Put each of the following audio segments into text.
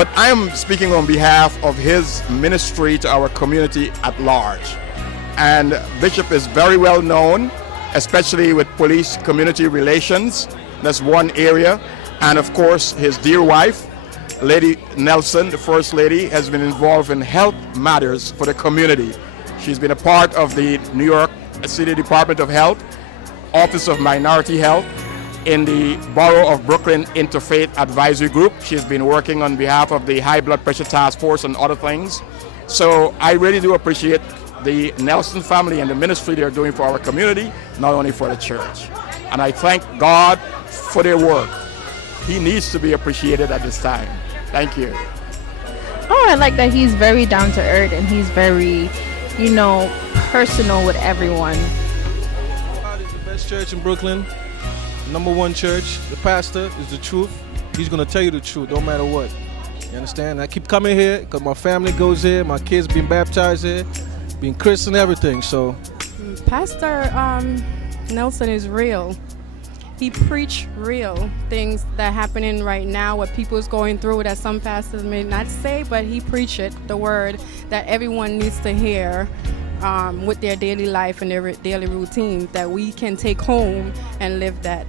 but I am speaking on behalf of his ministry to our community at large. And Bishop is very well known, especially with police community relations. That's one area. And of course, his dear wife, Lady Nelson, the First Lady, has been involved in health matters for the community. She's been a part of the New York City Department of Health, Office of Minority Health, in the Borough of Brooklyn Interfaith Advisory Group. She's been working on behalf of the High Blood Pressure Task Force and other things. So I really do appreciate the Nelson family and the ministry they're doing for our community, not only for the church. And I thank God for their work. He needs to be appreciated at this time. Thank you. Oh, I like that he's very down to earth and he's very, personal with everyone. God is the best church in Brooklyn. #1 church. The pastor is the truth. He's going to tell you the truth, no matter what. You understand? I keep coming here because my family goes here. My kids being baptized here, being Christian, everything. So, Pastor Nelson is real. He preach real things that happening right now, what people is going through that some pastors may not say, but he preach it, the word that everyone needs to hear with their daily life and their daily routine, that we can take home and live that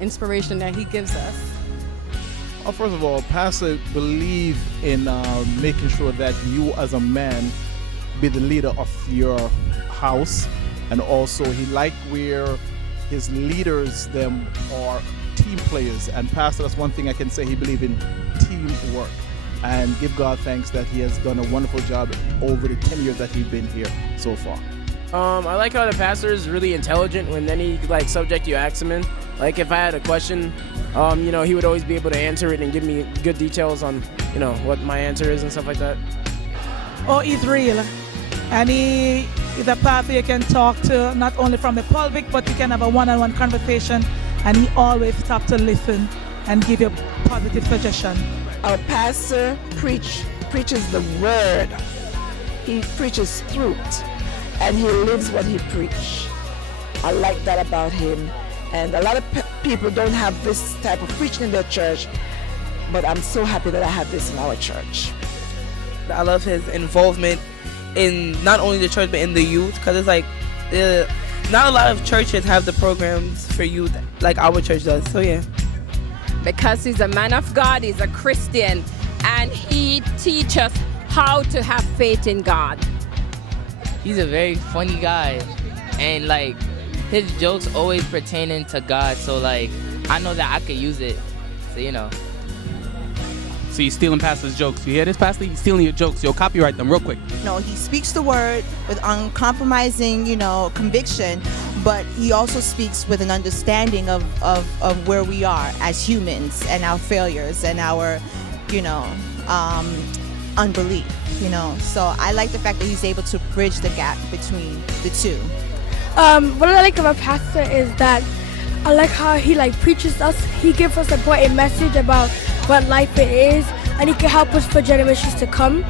inspiration that he gives us. Well, first of all, Pastor believe in making sure that you as a man be the leader of your house, and also he like where his leaders them are team players. And Pastor, that's one thing I can say, he believe in teamwork, and give God thanks that he has done a wonderful job over the 10 years that he's been here so far. I like how the pastor is really intelligent when any subject you ask him in. Like if I had a question, he would always be able to answer it and give me good details on, what my answer is and stuff like that. Oh, he's real. And he is a pastor you can talk to, not only from the pulpit, but you can have a one-on-one conversation, and he always stops to listen and give you positive suggestion. Our pastor preaches the word. He preaches truth, and he lives what he preaches. I like that about him. And a lot of people don't have this type of preaching in their church, but I'm so happy that I have this in our church. I love his involvement in not only the church but in the youth, because it's not a lot of churches have the programs for youth like our church does. So yeah. Because he's a man of God, he's a Christian, and he teaches how to have faith in God. He's a very funny guy, and his jokes always pertaining to God, so I know that I could use it, so So you're stealing Pastor's jokes. You hear this, Pastor? He's stealing your jokes. Yo, copyright them real quick. No, he speaks the word with uncompromising, conviction, but he also speaks with an understanding of where we are as humans and our failures and our, unbelief, So I like the fact that he's able to bridge the gap between the two. What I like about Pastor is that I like how he preaches us. He gives us an important message about what life it is, and he can help us for generations to come.